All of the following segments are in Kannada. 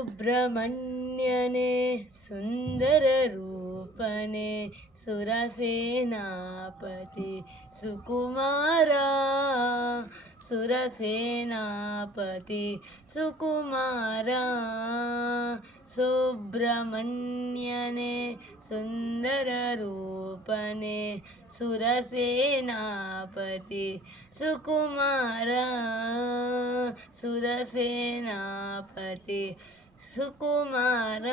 ಸುಬ್ರಹ್ಮಣ್ಯನೇ ಸುಂದರ ರೂಪನೇ ಸುರಸೇನಾಪತಿ ಸುಕುಮಾರ ಸುರಸೇನಾಪತಿ ಸುಕುಮಾರ ಸುಬ್ರಹ್ಮಣ್ಯನೇ ಸುಂದರ ರೂಪನೇ ಸುರಸೇನಾಪತಿ ಸುಕುಮಾರ ಸುರಸೇನಾಪತಿ ಸುಕುಮಾರ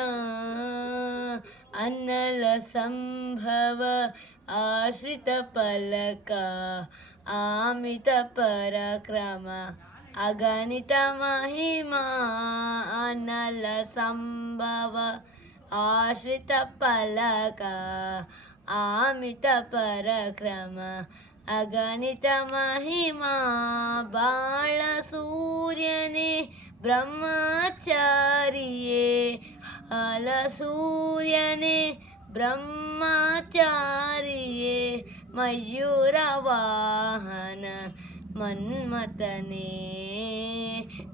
ಅನ್ನಲ ಸಂಭವ ಆಶ್ರಿತ ಫಲಕ ಆಮಿತ ಪರಕ್ರಮ ಅಗಣಿತ ಮಹಿಮಾ ಅನಲ ಸಂಭವ ಆಶ್ರಿತ ಫಲಕ ಆಮಿತ ಪರಕ್ರಮ ಅಗಣಿತ ಮಹಿಮಾ ಬಾಳ ಸೂರ್ಯನೇ ಬ್ರಹ್ಮಚಾರಿಯೇ ಅಲ ಸೂರ್ಯನೇ ಬ್ರಹ್ಮಚಾರಿಯೇ ಮಯೂರ ವಾಹನ ಮನ್ಮಥನೇ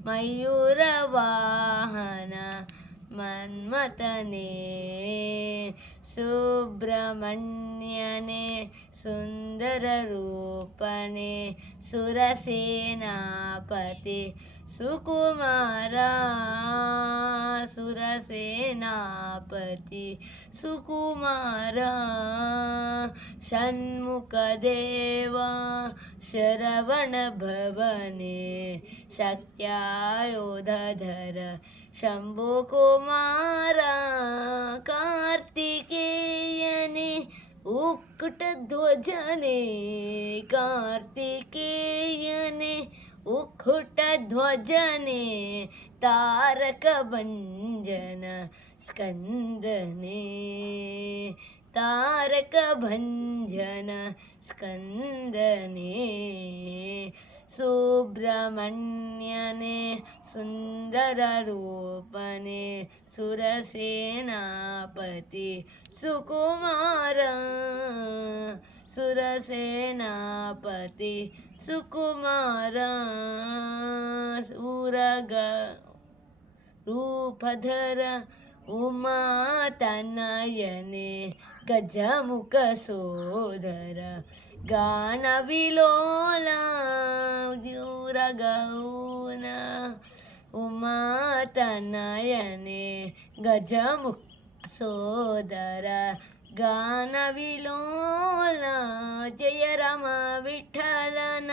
ಮಯೂರ ವಾಹನ ಮನ್ಮಥನೇ ಸುಬ್ರಹ್ಮಣ್ಯನೇ ಸುಂದರ ರೂಪನೇ ಸುರಸೇನಾಪತಿ ಸುಕುಮಾರ ಸುರಸೇನಾಪತಿ ಸುಕುಮಾರ ಷಣ್ಮುಖ ದೇವ ಶರವಣ ಭವನೇ ಶಕ್ತ್ಯಾಯೋಧರ ಶಂಭು ಕುಮಾರ ಕಾರ್ತಿಕೇಯನೇ ಉಕ್ಕುಟ ಧ್ವಜನೇ ಕಾರ್ತಿಕೇಯನೇ ಉಕ್ಕುಟ ಧ್ವಜನೇ ತಾರಕ ಭಂಜನ ಸ್ಕಂದನೇ ತಾರಕ ಭಂಜನ ಸ್ಕಂದನೇ ಸುಬ್ರಹ್ಮಣ್ಯನೇ ಸುಂದರ ರೂಪನೇ ಸುರಸೇನಾಪತಿ ಸುಕುಮಾರ ಸುರಸೇನಾಪತಿ ಸುಕುಮಾರ ಸೂರಗ ರೂಪಧರ ಉಮಾತನಯನೇ ಗಜಮುಖ ಸೋದರ ಗಾನ ವಿಲೋಲ ದ್ಯೂರಗೌನ ಉಮಾತನಯನೇ ಗಜಮುಖ ಸೋದರ ಗಾನ ವಿಲೋಲ ಜಯ ರಾಮ ವಿಠಲನ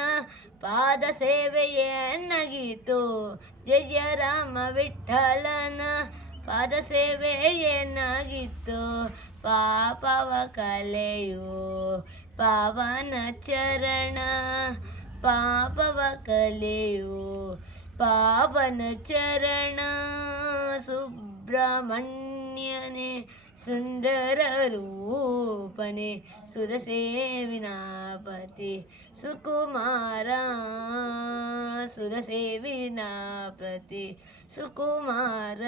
ಪಾದ ಸೇವೆಯನ್ನಗಿತು ಜಯ ರಾಮ ವಿಠಲನ ಪಾದ ಸೇವೆಯನ್ನಾಗಿತ್ತು ಪಾಪವ ಕಲೆಯು ಪಾವನ ಚರಣ ಪಾಪವ ಕಲೆಯು ಪಾವನ ಚರಣ ಸುಬ್ರಹ್ಮಣ್ಯನೇ ಸುಂದರ ರೂಪನೇ ಸುರಸೇವಿನಾಪತಿ ಸುಕುಮಾರ ಸುರಸೇವಿನಾಪತಿ ಸುಕುಮಾರ